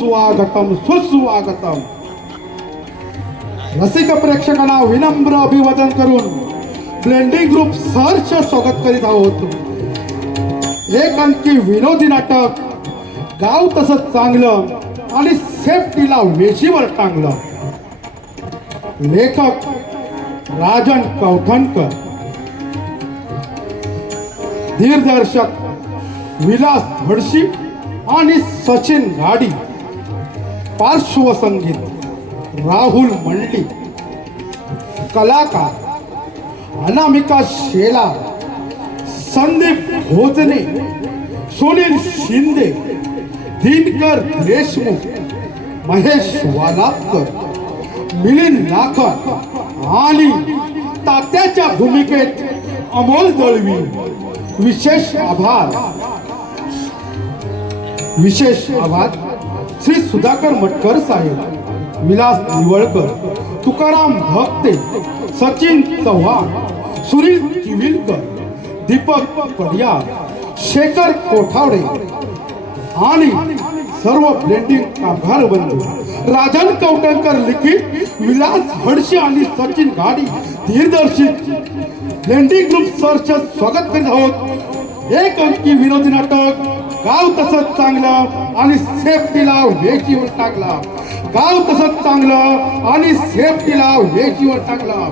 सुस्वागतम सुस्वागतम। रसिक प्रेक्षकांना विनम्र अभिवादन करून ब्लेंडिंग ग्रुप सहर्ष स्वागत करीत आहोत। एक अंकी विनोदी नाटक गाव तसं चांगलं आणि सेफ्टीला वेशीवर टांगलं। लेखक राजन कवठणकर दिग्दर्शक विलास हडशी आणि सचिन गाडी पार्श्वसंगीत राहुल मंडली कलाकार अनामिका शेला संदीप भोजने सुनील शिंदे दिनकर देशमुख महेश वालापकर मिलिंद लाखन आणि तात्याच्या भूमिकेत अमोल दळवी. विशेष आभार. विशेष आभार. श्री सुधाकर मटकर साहेब विलास निवळकर तुकाराम भक्ते सचिन चव्हाण सुनील किविलकर दीपक पडियार शेखर कोठावडे आणि सर्व ब्लेंडिंग कामगार बंधू राजन कवटणकर लिखित विलास हडशी आणि सचिन गाडी दिग्दर्शित. ब्लेंडिंग ग्रुप सरच स्वागत करीत आहोत. एक अंकी विनोदी नाटक गाव तसंच चांगलं. आणि सेफ्टीला वेशीवर टाकला. गाव तसंच चांगलं आणि सेफ्टीला वेशीवर टाकला.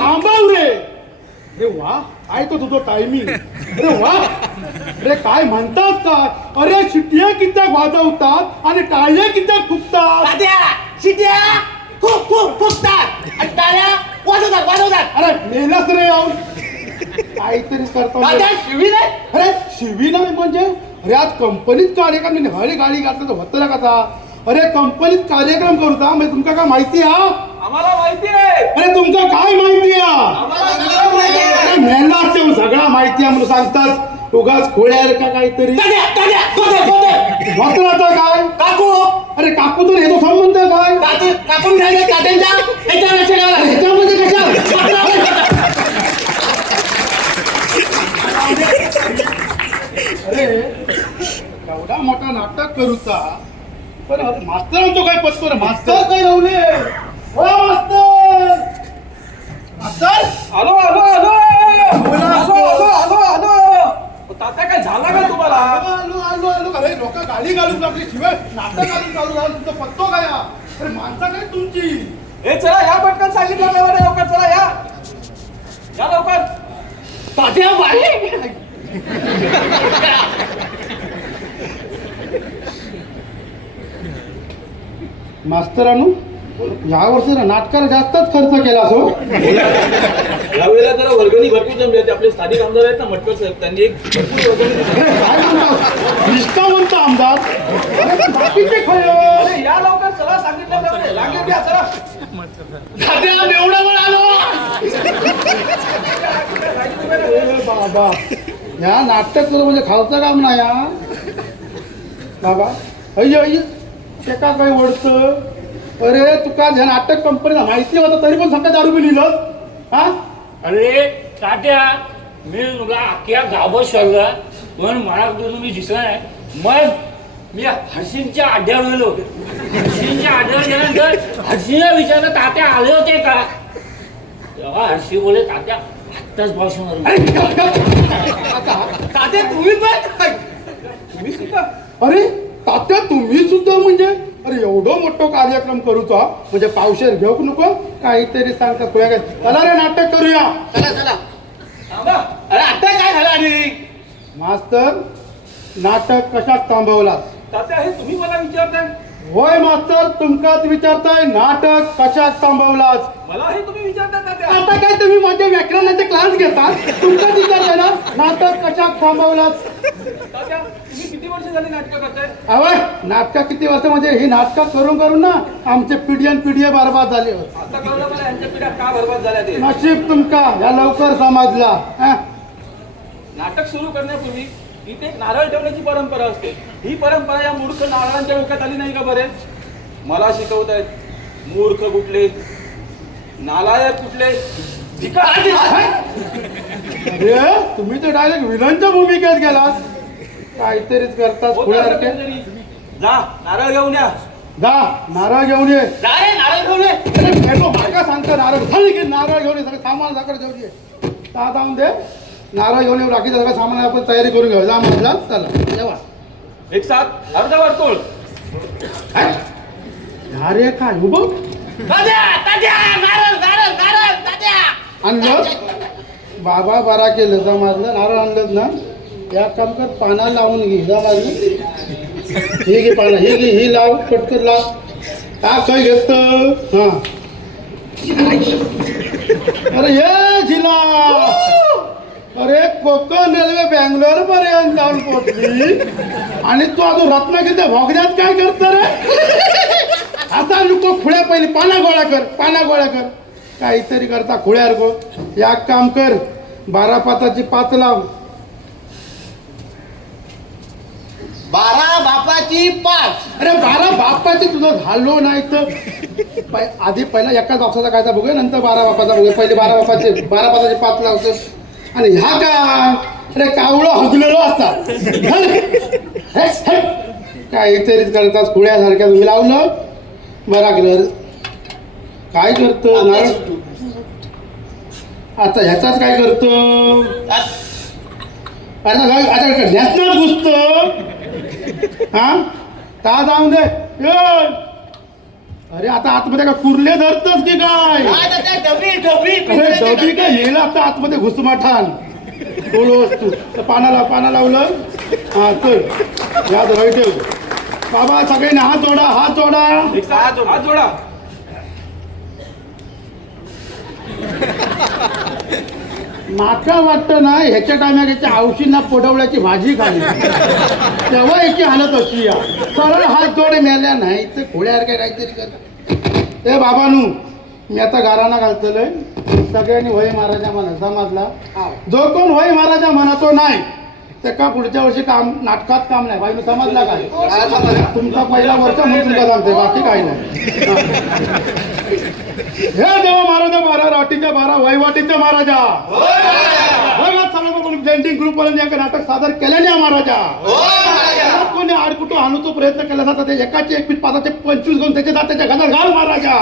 थांबव रे. अरे वा काय तो तुझं टायमिंग अरे वा. अरे काय म्हणतात का? अरे शिट्ट्या कित्याक वाजवतात आणि टाळ्या कित्याक फुकतात? शिट्या! खूप खूप फुकतात आणि टाळ्या वाजवतात वाजवतात. अरे मेलाच रे काहीतरी करतो शिवी नाही. अरे शिवी नाही म्हणजे? अरे आज कंपनीत कार्यक्रम निघाली गाडी घातलं तर होतं ना कसा अरे कंपनीत कार्यक्रम करूचा म्हणजे तुमका काय माहिती हा? आम्हाला माहिती आहे. अरे तुमका काय माहिती हा? आम्हाला सगळं माहिती आहे. अरे असेल सगळा माहिती आहे म्हणून सांगतात. उगाच खोळ्यार का काहीतरी? तात्या तात्या वाचनाचा काय? काकू अरे काकू तर येतो संबंध काय? तात्या काकून घ्यायचे तात्यांच्या ह्याच्या लक्षात अरे ह्याच्यामध्ये कशा? अरे एवढा मोठा नाटक करूचा पण मास्तरांचो काय पत्तर मास्तर काय रावले हो मास्तर मास्तर आलो आलो आलो बोला. आलो आलो आलो तात्या काय झाला का तुम्हाला? आलो आलो आलो अरे लोक गाडी घालून आपली शिवाय नाटक घालून चालू झालं तुमचा पत्तो काय? हा? अरे माणसा काय तुमची? हे चला या पटकन सांगितलं नाही लवकर. चला या. या लवकर. तात्या बाई! मास्तरानू या वर्षी ना नाटकाला जास्तच खर्च केला असो. यावेळेला जरा वर्गणी भरपूर जमली होती. आपले स्थानिक आमदार आहेत ना मटकर साहेब त्यांनी एक भरपूर वर्गणी दिली. काय निष्ठावंत आमदार. अरे बाकीचे खरे अरे या लवकर चला सांगितलं लागले द्या चला. आलो. बाबा. या नाटक करू म्हणजे खावचं काम नाही हा? बाबा. अय्य अय्य. ते का काही ओढतं? अरे तुका ह्या नाटक कंपनीला माहिती होतं तरी पण सगळं दारू लिहिलं. हा? अरे तात्या मी तुला अख्ख्या गावभर शोधला पण मला तुझं तुम्ही दिसला नाही. मग मी हर्षींच्या आड्यावर गेलो हर्षींच्या आड्यावर गेल्यानंतर हर्षीला विचारलं तात्या आले होते का? तेव्हा हर्षी बोले तात्या आत्ताच पासून तात्या तुम्ही पण तुम्ही सुद्धा अरे तात्या तुम्ही सुद्धा म्हणजे अरे एवढं मोठं कार्यक्रम करूचा? म्हणजे पावशेर घेऊ नको? काहीतरी सांगता तुला काय चला रे नाटक करूया. चला चला. अरे आता काय झालं आणि? मास्तर नाटक कशात थांबवलास तात्या हे तुम्ही मला विचारताय? होय मास्तर तुमकाच विचारताय नाटक कशात थांबवलास मला हे तुम्ही विचारताय तात्या आता काय तुम्ही माझ्या व्याकरणाचे क्लास घेतात? तुमकाच विचारताय ना नाटक कशात तात्या तुम्ही किती वर्ष झाली नाटकं करताय? नाटक किती वर्ष? म्हणजे ही नाटकं करून करून ना आमचे पिढीयन पिढी बरबाद झाले होते. आता कळलं मला यांच्या पिढ्या का बरबाद झाल्या ते? नशीब तुमका या लवकर समजला हं? नाटक सुरू करण्यापूर्वी इथे एक नारळ ठेवण्याची परंपरा असते. ही परंपरा या मूर्ख नारळांच्या डोक्यात आली नाही का बरे? मला शिकवत आहेत मूर्ख कुठले? नालायक कुठले? तुम्ही तर डायरेक्ट विलनच्या भूमिकेत गेलात. काहीतरीच पुढे जा नारळ घेऊन या. जा नारळ घेऊन ये. नारळ घेऊन ये. सांगतो नारळ खाली घे नारळ घेऊन ये सगळं सामान साखर घेऊन ये. दे. नारळ घेऊन ये बाकीचं सगळं सामान आपण तयारी करून घेऊ. जा म्हटलं चला. जेवा. एक साथ अर्धा वर्तुळ अरे काय? उभं. तात्या आणलं? बाबा बरा केलं. जमाजलं नारळ आणलं ना? या काम कर पाना लावून घे. जमाजलं हे घे पाना हे घे ही लाव पटकन लाव. का काय घेत हा. अरे ये झिला अरे कोकण रेल्वे बँगलोर पर्यंत जाऊन पोहोचली. आणि तू अजून रत्नागिरीच्या भोगण्यात काय करत रे? आता लोक खुळ्या पहिले पाना गोळा कर पाना गोळा कर. काहीतरी करता खुळ्यार गो या काम कर बारा पाताची पाच लाव. बारा बापाची पाच अरे बारा बापाचे तुझं झालो नाही तर. पै- आधी पहिला एकाच बापाचा कायदा बघूया नंतर बारा बापाचा बघूया. पहिले बारा बापाचे बारा पाताचे पाच लावतो आणि ह्या का? अरे कावळं हगलेलो असतात. काहीतरीच करतात खुळ्यासारख्या तुम्ही लावलं. बरा केलं काय करतं नारळ? आता ह्याचाच काय करतो? आता आता घुसतं? हा? का जाऊन दे. अरे आता आतमध्ये का कुर्ले धरतस की काय? डबी डबी अरे डबी काय येईल आता आतमध्ये? घुसमाठान. बोल वस्तू. तर पानाला पाना लावलं हा चल. याद राही ठेव. बाबा सगळ्यांनी हात जोडा हात जोडा. हात जोडा. माका वाटतं ना ह्याच्या टायमात याच्या औषधींना पोटवल्याची भाजी खाली. तेव्हा याची हालत अशी या सरळ हात जोडे मेल्या नाही तर काय काहीतरी कर. ए बाबानू मी आता गाराणा घालतलोय सगळ्यांनी होय महाराजा म्हणा समाजला? जो कोण होय महाराजा म्हणतो नाही ते का पुढच्या वर्षी काम नाटकात काम नाही. बाई समजला काय? तुमचा पहिला वर्ष म्हणून सांगते बाकी काही नाही. हे देवा महाराजा बारा राटीच्या बारा वैवाटीच्या महाराजा पेंटिंग ग्रुप वाल्यांनी एक नाटक सादर केल्याने महाराजा. कोणी आडकुटो आणूचा प्रयत्न केला जातात ते एकाचे एक पीठ पाचाचे पंचवीस घेऊन त्याच्या दात्याच्या घरात घाल महाराजा.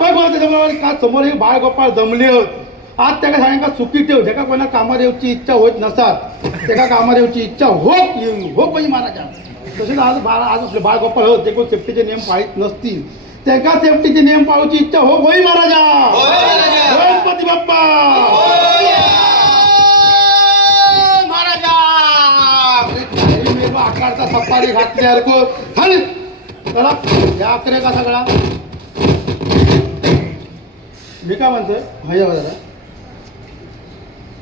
बघ बघ त्याच्यामुळे का समोर हे बाळ गोपाळ जमले होत. आज त्याका सांगा का ठेव. ज्याका कोणा कामार येऊची इच्छा होत नसतात त्याका कामार येऊची इच्छा होत येऊ हो पाहिजे महाराजा. तसेच आज बाळा आज आपले बाळ गोपाळ होत ते कोण सेफ्टीचे नियम पाळीत नसतील. त्याका सेफ्टीचे नियम पाळूची इच्छा हो होई महाराजा. गणपती बाप्पा. आकारचा सफारी घातल्यावर को हल. चला या अकरे का सगळा? मी काय म्हणतोय? भैया जरा.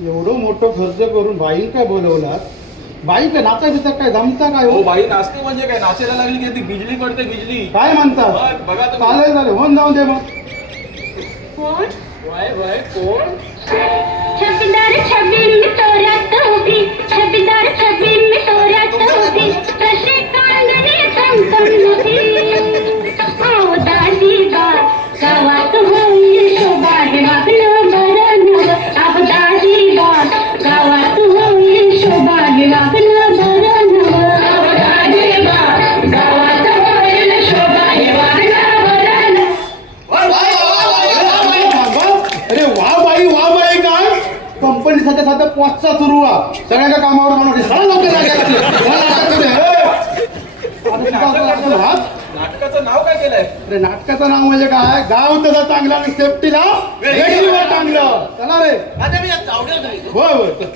एवढं मोठं खर्च करून बाईन काय बोलवला बाई काय नाचा बिचा काय जमता काय हो? हो बाई नाचते म्हणजे काय? नाचायला लागली की ती बिजली पडते बिजली काय म्हणता? बघ, बघा तुम्ही. चालेल चालेल. होऊन जाऊन दे मग. कोण? वाय वाय कोण? सध्या सध्या पोचचा सुरू व्हा सगळ्यांच्या कामावर म्हणून सगळं लोक नाटकाचं नाव काय केलंय? अरे नाटकाचं नाव म्हणजे काय? गाव तसं चांगलं आणि सेफ्टीला वेगळीवर चांगलं. चला रे. मी होय होय चल.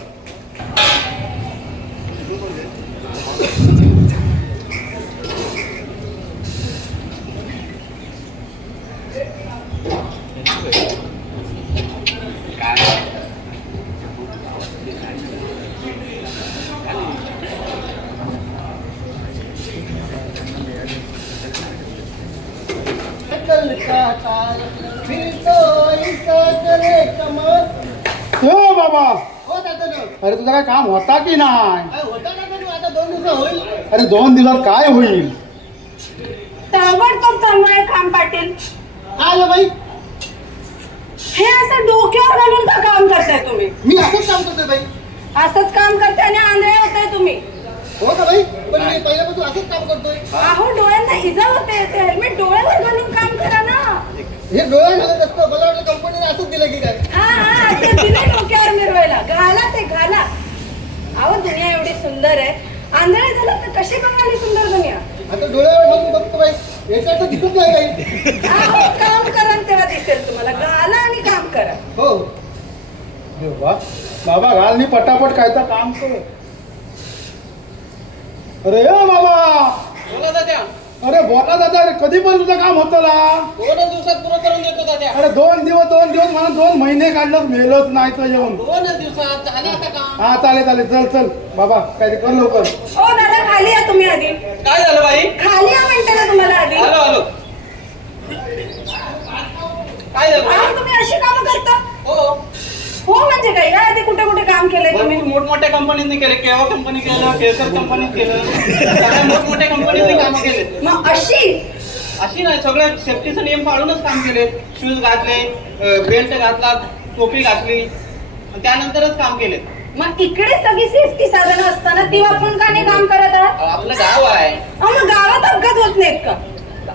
हो बाबा अरे तुझं काय काम होता की नाही? अरे दोन दिवसात काय होईल? ताबडतोब चालू आहे काम पाटील. आलं बाई. असं डोक्यावर घालून का काम करताय तुम्ही? मी असंच काम करतोय बाई. असंच काम करताय आणि आंधळे होताय तुम्ही. हो का बाई? पण मी पहिल्यापासून असंच काम करतोय. अहो डोळ्यांना इजा होते ते हेल्मेट डोळ्यावर घालून काम करा ना. हे डोळा घालत असतं मला वाटलं कंपनीने असंच दिलं की काय. हा हा असं दिलंय डोक्यावर. मिरवायला घाला ते घाला. अहो दुनिया एवढी सुंदर आहे. आंधळे झालं तर कशी बघाली सुंदर दुनिया? आता डोळ्यावर घालून बघतो बाई. याच्यात तर दिसत नाही काही. अहो काम करा न तेव्हा दिसेल तुम्हाला. घाला आणि काम करा. हो. वा बाबा घाल नी पटापट काय तर काम कर. अरे ओ बाबा. बोला अरे बोला दादा अरे कधी पण तुझं काम होतं ला दोनच दिवसात पुरं करून देतो अरे दोन दिवस दोन दिवस म्हणून दोन महिने काढलं मेलोच नाही तर येऊन. दोनच दिवसात झालं आता काम. हा चालेल चालेल चल चल. बाबा काय ते कर लवकर. ओ दादा खाली या तुम्ही आधी. काय झालं बाई? खाली या म्हणते ना तुम्हाला आधी. आलो आलो काय झालं? तुम्ही अशी कामं करता? हो. हो म्हणजे काय? या आधी कुठे कुठे काम केलंय तुम्ही? भरपूर मोठमोठ्या कंपनीने केले केवा कंपनी केलं केसर कंपनीत केलं सगळ्या मोठमोठ्या कंपनीने कामं केले. मग अशी? अशी नाही सगळे सेफ्टीचे नियम पाळूनच काम केले. शूज घातले बेल्ट घातला टोपी घातली आणि त्यानंतरच काम केले. मग इकडे सगळी सेफ्टी साधनं असताना ती वापरून का नाही काम करत आहात? आपलं गाव आहे. अहो मग गावात अपघात होत नाहीत का?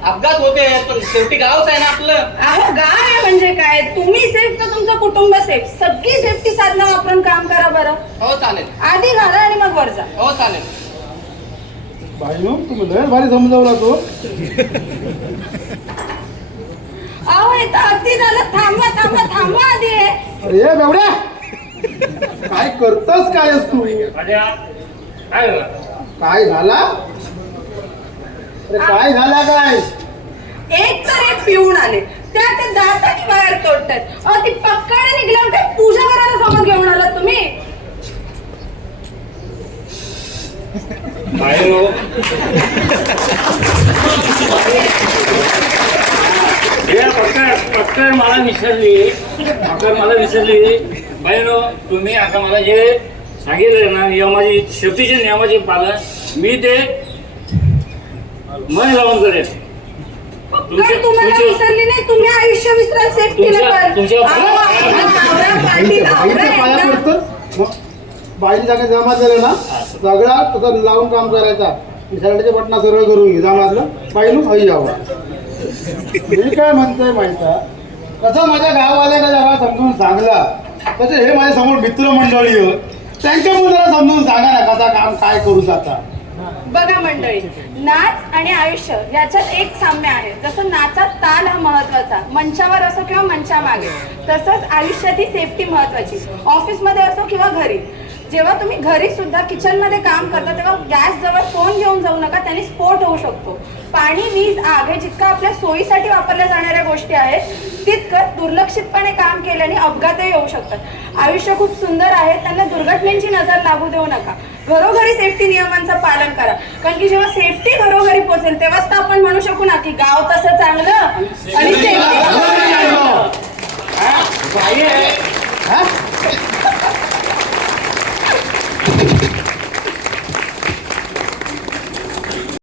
अपघात होते पण शेवटी गावच आहे ना आपलं. अहो गाव आहे म्हणजे काय? तुम्ही सेफ तर तुमचं कुटुंब सेफ सगळी सेफ्टी साधनं वापरून काम करा बरं. हो चालेल. आधी घाला आणि मग वर जा. हो चालेल. तुम्ही लय भारी समजावला तो. अहो इथं अगदी झालं. थांबा थांबा थांबा आधी. अरे बेवड्या. काय करतस काय तू? काय झालं? काय झाला अरे काय झाला काय? एक तर एक पिऊन आले. त्या ते दाताने बाहेर तोडतात. अहो ती पक्काने निघल्यावर काय पूजा करायला सोबत घेऊन आलात तुम्ही. काय हो? हे पक्कर पक्कर मला विसरली. पक्कर मला विसरली. बहिणो तुम्ही आता मला जे सांगितले ना नियमाची शेवटीचे नियमाचे पालन. मी ते मन लावून तुमच्या- तुमच्या- बाईच्या पाया बाईने जागा जमा झालं ना सगळा तसं लावून काम करायचा. शर्टाचे बटना सरळ करून घे जमातलं बाईनू खाई यावं. मी काय म्हणतोय माहिती कसं माझ्या गाववाल्याला जरा समजून सांगला. तसे हे माझ्यासमोर मित्रमंडळी आहेत. त्यांच्यामुळे जरा समजून सांगा ना कसा काम काय करू आता बघा मंडळी नाच आणि आयुष्य याच्यात एक साम्य आहे. जसं नाचात ताल हा महत्त्वाचा मंचावर असो किंवा मंचामागे तसंच आयुष्यात ही सेफ्टी महत्वाची ऑफिसमध्ये असो किंवा घरी जेव्हा तुम्ही घरी सुद्धा किचनमध्ये काम करता तेव्हा गॅस जवळ फोन घेऊन जाऊ नका त्यांनी स्फोट होऊ शकतो. पाणी वीज आग हे जितकं आपल्या सोयीसाठी वापरल्या जाणाऱ्या गोष्टी आहेत तितकं दुर्लक्षितपणे काम केल्याने अपघातही येऊ शकतात. आयुष्य खूप सुंदर आहे त्यांना दुर्घटनेची नजर लागू देऊ नका. घरोघरी सेफ्टी नियमांचं पालन करा. कारण की जेव्हा सेफ्टी घरोघरी पोहोचेल तेव्हाच तर आपण म्हणू शकू ना की गाव तसं चांगलं आणि सेफ्टी